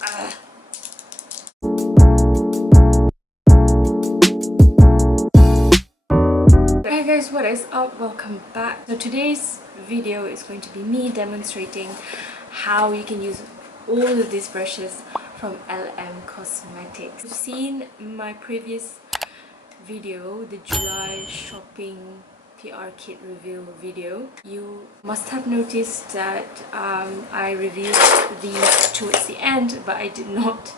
Hey guys, what is up? Welcome back. So today's video is going to be me demonstrating how you can use all of these brushes from LM Cosmetics. You've seen my previous video, the July shopping PR kit reveal video. You must have noticed that I revealed these towards the end, but I did not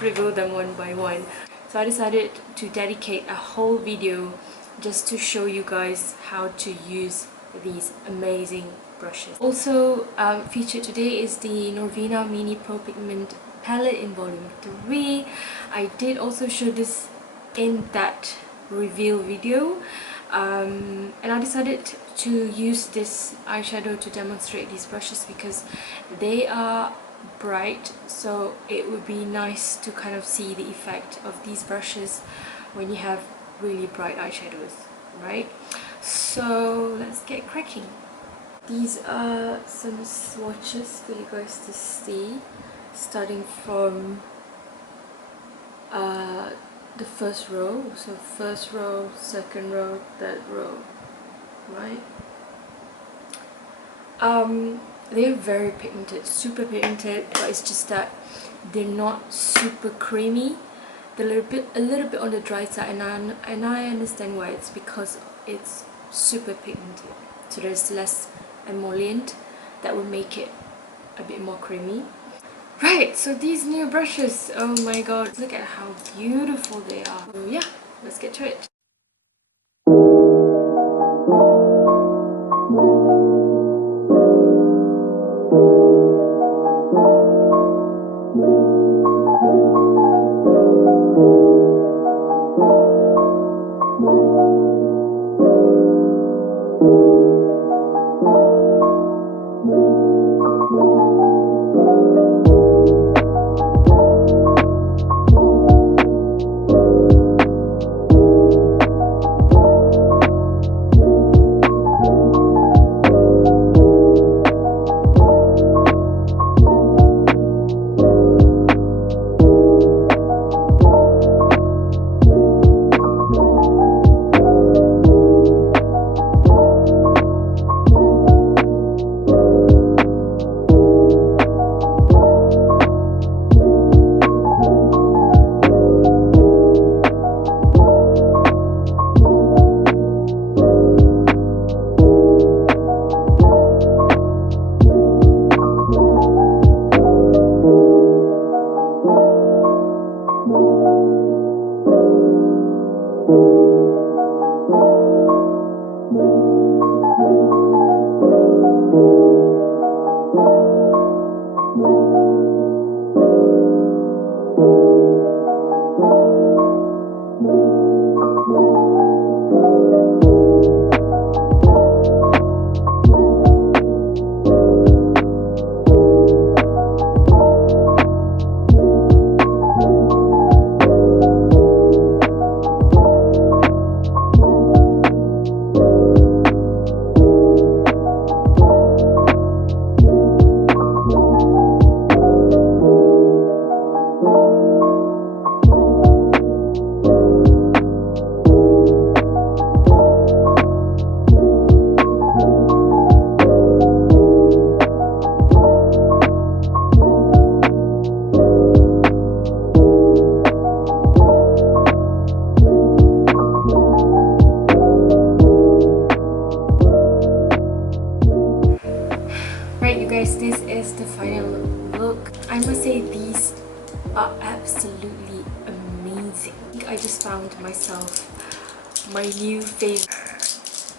reveal them one by one. So I decided to dedicate a whole video just to show you guys how to use these amazing brushes. Also featured today is the Norvina Mini Pro Pigment palette in volume 3. I did also show this in that reveal video, and I decided to use this eyeshadow to demonstrate these brushes because they are bright, so it would be nice to kind of see the effect of these brushes when you have really bright eyeshadows, right? So let's get cracking. These are some swatches for you guys to see, starting from the first row. So first row, second row, third row, right? They're very pigmented, super pigmented, but it's just that they're not super creamy. They're a little bit on the dry side, and I understand why. It's because it's super pigmented, so there's less emollient that will make it a bit more creamy. Right, so these new brushes, oh my god, look at how beautiful they are. So yeah, let's get to it. This is the final look. I must say these are absolutely amazing. I just found myself my new favorite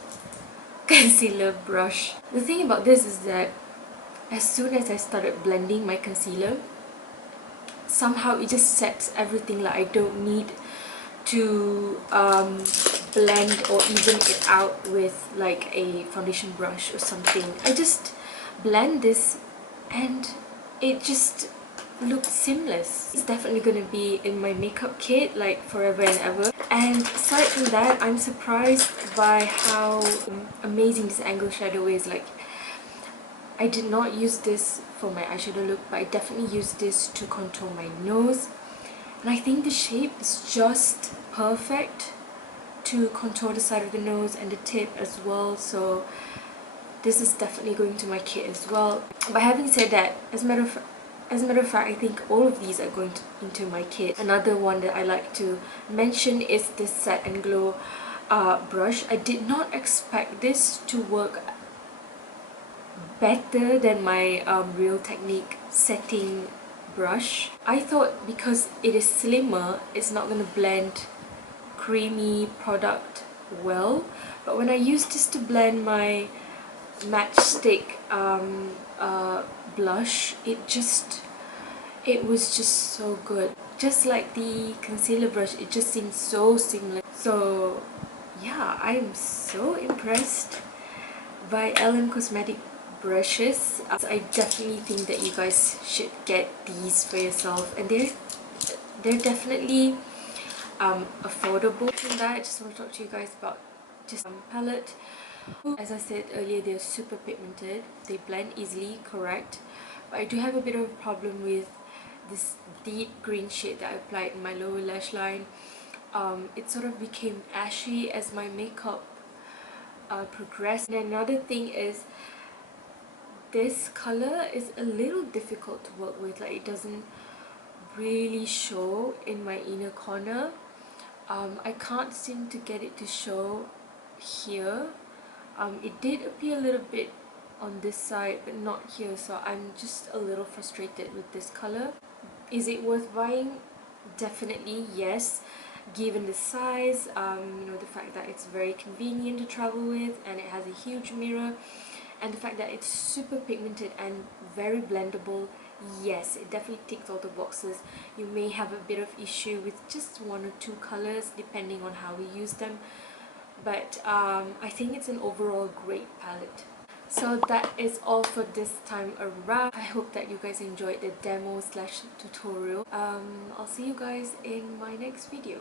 concealer brush. The thing about this is that as soon as I started blending my concealer, somehow it just sets everything. Like I don't need to blend or even it out with like a foundation brush or something. I just blend this and it just looks seamless. It's definitely going to be in my makeup kit like forever and ever. And aside from that, I'm surprised by how amazing this angle shadow is. Like I did not use this for my eyeshadow look, but I definitely used this to contour my nose. And I think the shape is just perfect to contour the side of the nose and the tip as well. So this is definitely going to my kit as well. But having said that, as a matter of fact, I think all of these are going into my kit. Another one that I like to mention is this Set and Glow brush. I did not expect this to work better than my Real Technique setting brush. I thought because it is slimmer, it's not going to blend creamy product well, but when I used this to blend my matchstick blush, it was just so good. Just like the concealer brush, it just seemed so seamless. So yeah, I'm so impressed by LM Cosmetic brushes. I definitely think that you guys should get these for yourself, and they're definitely affordable. In that, I just want to talk to you guys about just palette. As I said earlier, they're super pigmented. They blend easily, correct, but I do have a bit of a problem with this deep green shade that I applied in my lower lash line. It sort of became ashy as my makeup progressed. And another thing is, this color is a little difficult to work with. Like, it doesn't really show in my inner corner. I can't seem to get it to show here. It did appear a little bit on this side, but not here, so I'm just a little frustrated with this color. Is it worth buying? Definitely yes, given the size, you know, the fact that it's very convenient to travel with, and it has a huge mirror, and the fact that it's super pigmented and very blendable. Yes, it definitely ticks all the boxes. You may have a bit of issue with just one or two colors depending on how we use them, but I think it's an overall great palette. So that is all for this time around. I hope that you guys enjoyed the demo slash tutorial. I'll see you guys in my next video.